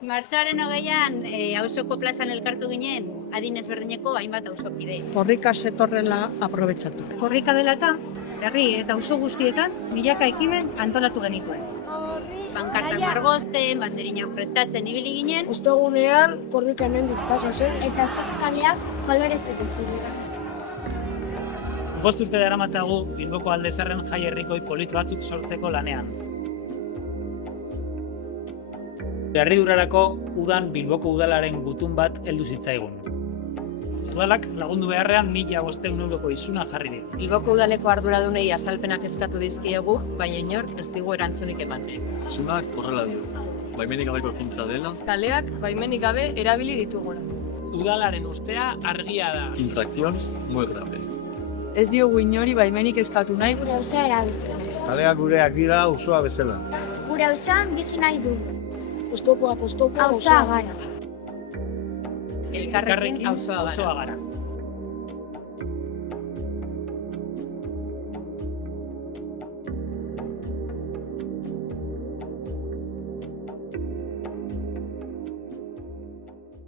Martxoaren 20an auzoko plazan elkartu ginen adin ezberdineko hainbat auzokide. Korrika zetorrela aprobetxatu. Korrika dela eta, herri eta auzo guztietan milaka ekimen antolatu genituen. Pankartak margozten, banderinak prestatzen ibili ginen. Ostegunean korrika hemendik pasa zen. Eta kaleak kolorez bete ziren. 5 urte daramatzagu Bilboko Alde Zaharren jai herrikoi polit batzuk sortzeko lanean. Harridurarako udan Bilboko udalaren gutun bat heldu zitzaigun. Udalak lagundu beharrean 1.500 euroko isuna jarri dit. Bilboko udaleko arduradunei azalpenak eskatu dizkiegu, baina inork ez digu erantzunik eman. Isunak horrela dio. Baimenik gabeko ekintza dela. Kaleak baimenik gabe erabili ditugula. Udalaren ustea argia da. Infracción muy grave. Ez diogu inori baimenik eskatu nahi. Gure auzoa erabiltzen. Kaleak gureak dira auzoa bezala. Gure auzoan bizi nahi du. Oztopoa, Auzoa gara. Elkarrekin auzoa gara. gara.